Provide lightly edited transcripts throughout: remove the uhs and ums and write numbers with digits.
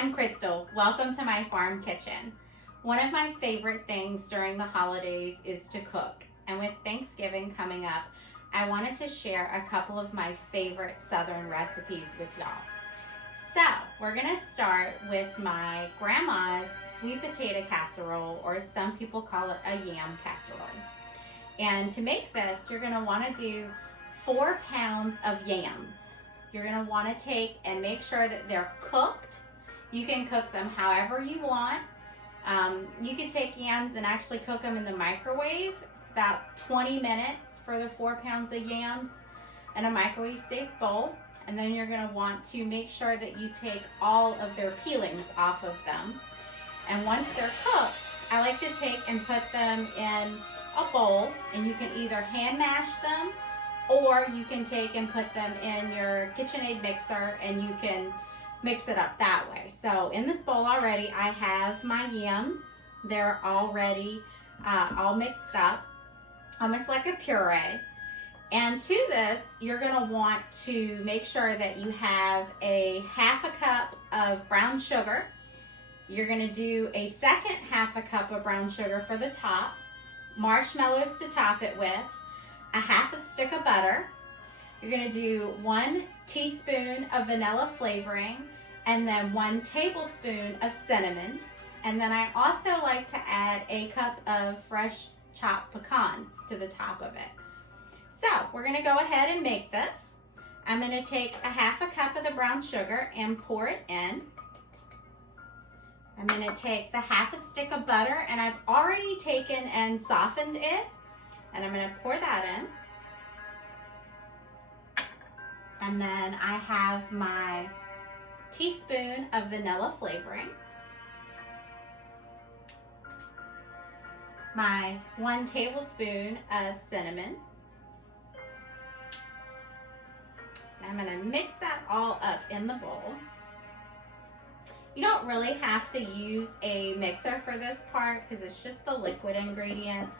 I'm Crystal. Welcome to my farm kitchen. One of my favorite things during the holidays is to cook. And with Thanksgiving coming up, I wanted to share a couple of my favorite Southern recipes with y'all. So, we're gonna start with my grandma's sweet potato casserole, or some people call it a yam casserole. And to make this, you're gonna wanna do 4 pounds of yams. You're gonna wanna take and make sure that they're cooked. You can cook them however you want. You can take yams and actually cook them in the microwave. It's about 20 minutes for the 4 pounds of yams in a microwave safe bowl. And then you're gonna want to make sure that you take all of their peelings off of them. And once they're cooked, I like to take and put them in a bowl, and you can either hand mash them, or you can take and put them in your KitchenAid mixer and you can mix it up that way. So in this bowl already, I have my yams. They're already all mixed up, almost like a puree. And to this, you're gonna want to make sure that you have a 1/2 cup of brown sugar. You're gonna do a second 1/2 cup of brown sugar for the top, marshmallows to top it with, a 1/2 stick of butter. You're gonna do 1 teaspoon of vanilla flavoring, and then 1 tablespoon of cinnamon. And then I also like to add a cup of fresh chopped pecans to the top of it. So we're gonna go ahead and make this. I'm gonna take a 1/2 cup of the brown sugar and pour it in. I'm gonna take the 1/2 stick of butter, and I've already taken and softened it, and I'm gonna pour that in. And then I have my teaspoon of vanilla flavoring, my 1 tablespoon of cinnamon. I'm gonna mix that all up in the bowl. You don't really have to use a mixer for this part because it's just the liquid ingredients.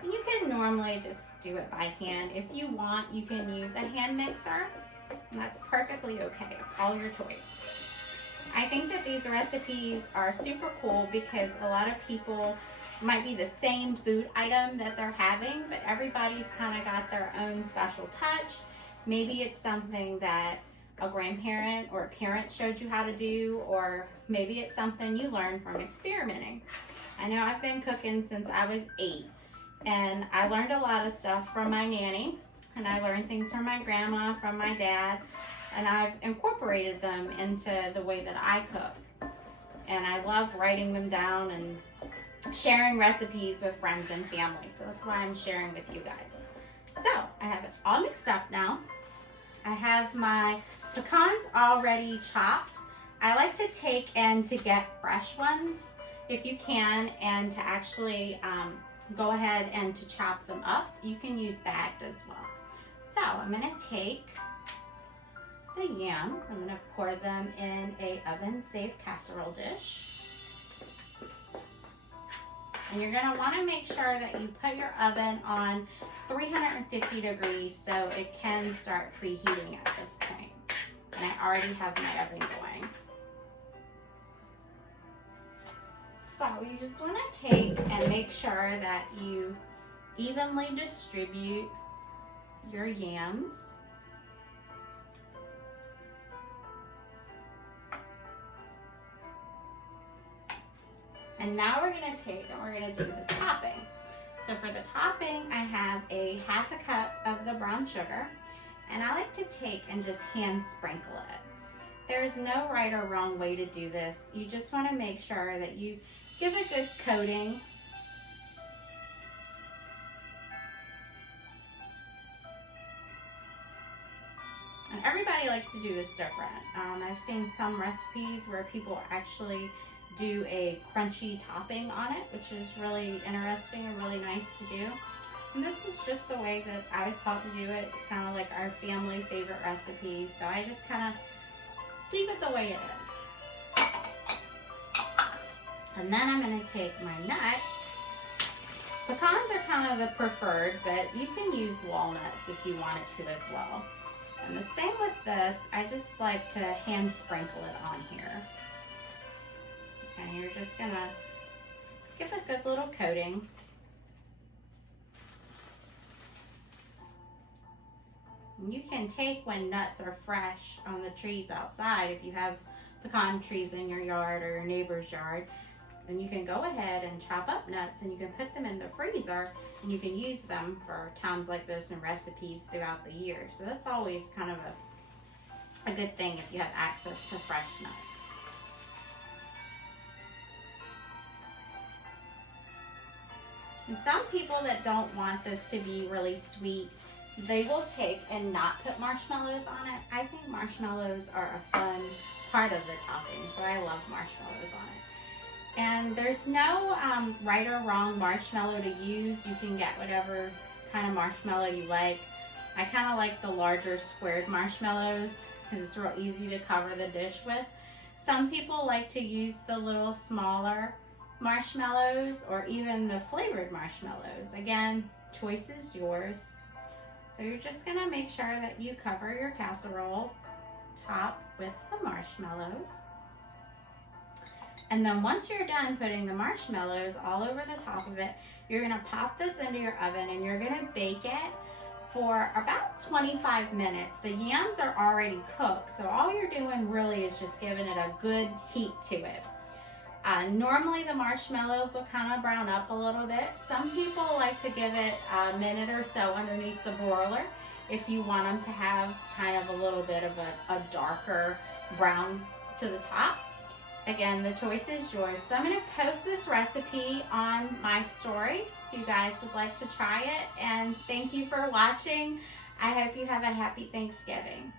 And you can normally just do it by hand. If you want, you can use a hand mixer, and that's perfectly okay. It's all your choice. I think that these recipes are super cool because a lot of people might be the same food item that they're having, but everybody's kind of got their own special touch. Maybe it's something that a grandparent or a parent showed you how to do, or maybe it's something you learned from experimenting. I know I've been cooking since I was 8, and I learned a lot of stuff from my nanny, and I learned things from my grandma, from my dad, and I've incorporated them into the way that I cook. And I love writing them down and sharing recipes with friends and family, so that's why I'm sharing with you guys. So I have it all mixed up now. I have my pecans already chopped. I like to take and to get fresh ones if you can, and to actually go ahead and to chop them up. You can use bagged as well. So I'm gonna take the yams. I'm gonna pour them in a oven-safe casserole dish. And you're gonna wanna make sure that you put your oven on 350 degrees so it can start preheating at this point. And I already have my oven going. So you just wanna take and make sure that you evenly distribute your yams. And now we're gonna take and we're gonna do the topping. So for the topping, I have a 1/2 cup of the brown sugar, and I like to take and just hand sprinkle it. There's no right or wrong way to do this. You just wanna make sure that you give a good coating. And everybody likes to do this different. I've seen some recipes where people actually do a crunchy topping on it, which is really interesting and really nice to do. And this is just the way that I was taught to do it. It's kind of like our family favorite recipe, so I just kind of leave it the way it is. And then I'm going to take my nuts. Pecans are kind of the preferred, but you can use walnuts if you want it to as well. And the same with this, I just like to hand sprinkle it on here. gonna give a good little coating. You can take when nuts are fresh on the trees outside, if you have pecan trees in your yard or your neighbor's yard, and you can go ahead and chop up nuts and you can put them in the freezer and you can use them for times like this and recipes throughout the year. So that's always kind of a good thing if you have access to fresh nuts. And some people that don't want this to be really sweet, they will take and not put marshmallows on it. I think marshmallows are a fun part of the topping, so I love marshmallows on it. And there's no right or wrong marshmallow to use. You can get whatever kind of marshmallow you like. I kind of like the larger squared marshmallows because it's real easy to cover the dish with. Some people like to use the little smaller marshmallows or even the flavored marshmallows. Again, choice is yours. So you're just gonna make sure that you cover your casserole top with the marshmallows. And then once you're done putting the marshmallows all over the top of it, you're gonna pop this into your oven and you're gonna bake it for about 25 minutes. The yams are already cooked, so all you're doing really is just giving it a good heat to it. Normally the marshmallows will kind of brown up a little bit. Some people like to give it a minute or so underneath the broiler if you want them to have kind of a little bit of a darker brown to the top. Again, the choice is yours. So I'm going to post this recipe on my story if you guys would like to try it. And thank you for watching. I hope you have a happy Thanksgiving.